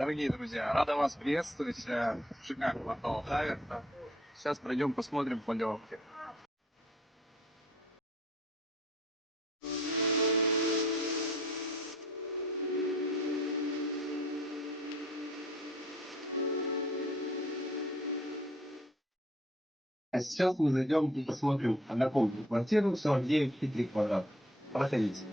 Дорогие друзья, рада вас приветствовать в шикарном квартале Таверна. Сейчас пройдем посмотрим полевки. А сейчас мы зайдем и посмотрим однокомнатную квартиру 49,3 квадрата. Проходите.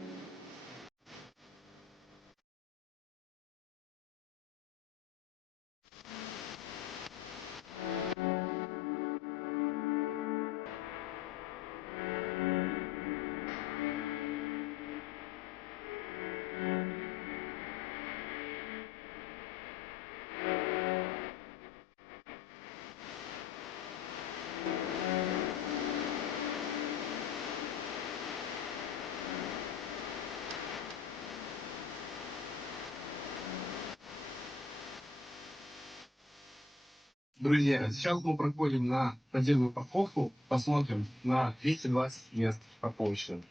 Друзья, сейчас мы проходим на подземную парковку, посмотрим на 220 мест парковочных.